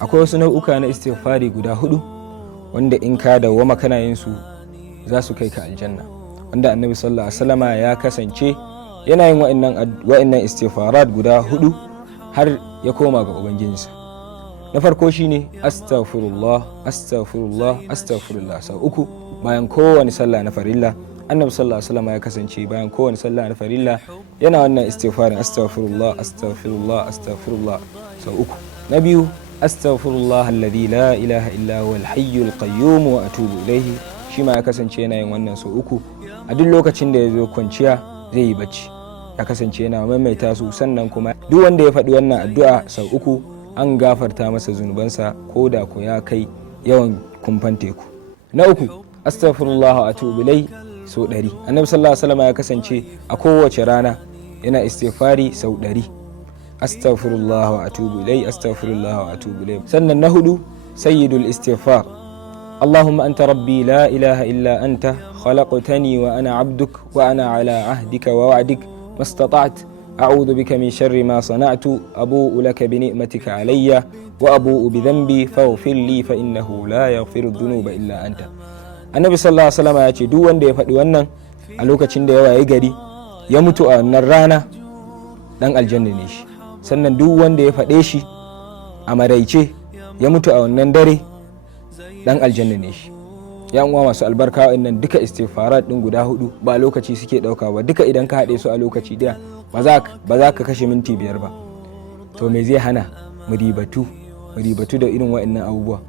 akwai wasu nau'uka na istighfari guda 4 wanda in ka dawwama kana yin su za su kai ka aljanna, wanda annabi sallallahu alaihi wasallama ya kasance yana yin wa'annan istighfarat guda 4 har ya koma ga ubangijinsa. Na farko shine astaghfirullah astaghfirullah astaghfirullah sau 3 bayan kowane sallah na farilla. Annabi sallallahu alaihi wasallama ya kasance bayan kowane sallah na farilla yana wannan istighfarin astaghfirullah astaghfirullah astaghfirullah sau 3. Na biyu astaghfirullah alladhi la ilaha illa huwa al-hayyul qayyum wa atubu ilayhi, shi ma ya kasance yana yin wannan sau 3 a duk lokacin da ya zo kwanciya zai yi bacci, ya kasance yana maimaita su. Sannan kuma duk wanda ya faɗi wannan addu'a sau 3 an gafarta masa zunubansa ko da ko ya kai yawan kumfan teku. Na 3 astaghfirullah wa atubu ilayhi sau 100. Annabi sallallahu alaihi wasallam ya kasance a kowace rana yana istighfari sau 100. astaghfirullah wa atubu ilayhi astaghfirullah wa atubu ilayhi. Sannan na 4 sayyidul istighfar Allahumma anta rabbi la ilaha illa anta khalaqtani wa ana abduk wa ana ala ahdika wa wa'dik mastata'tu a'udhu bika min sharri ma sana'tu abu'u laka bi ni'matika alayya wa abu'u bi dhanbi faghfir li fa innahu la yaghfiru dhunuba illa anta. Annabi sallallahu alaihi wasallam ya ce duk wanda ya faɗi wannan a lokacin da ya waye gari ya mutu a wannan rana dan aljanna ne shi. Sannan duk wanda ya faɗe shi a maraice ya mutu a wannan dare dan aljanna ne shi. Ya uwa masu albarka, wa'annan duka istighfarat din guda 4 ba lokaci suke dauka ba, duka idan ka haɗe su a lokaci daya ba za ka kashe minti 5 ba. To me zai hana mu ribatu da irin wa'annan abubuwa?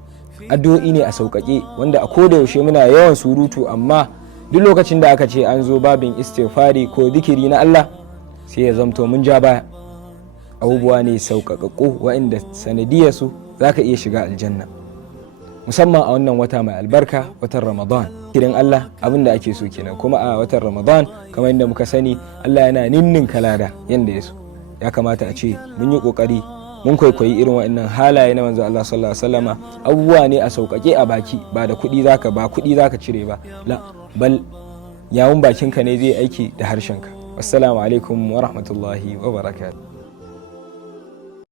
Addu'o'i ne a sauƙaƙe wanda a koda yaushe muna yawan surutu, amma duk lokacin da aka ce an zo babin istighfari ko zikiri na Allah sai ya zamto mun ja baya. Abubuwa ne sauƙaƙaƙu wa'inda sanadiyarsu za ka iya shiga aljanna, musamman a wannan wata mai albarka, watan Ramadan. Kiran Allah abin da ake so kenan, kuma a watan Ramadan kamar yadda muka sani Allah yana ninnin kalada yanda ya so. Ya kamata a ce mun yi ƙoƙari mun kwaikwayi irin waɗannan halaye na manzo Allah sallallahu alaihi wasallama. Abubuwa ne a sauƙaƙe a baki, ba kuɗi zaka cire ba, la bal yawun bakinka ne zai aiki da harshenka. Assalamu alaikum wa rahmatullahi wa barakatuh.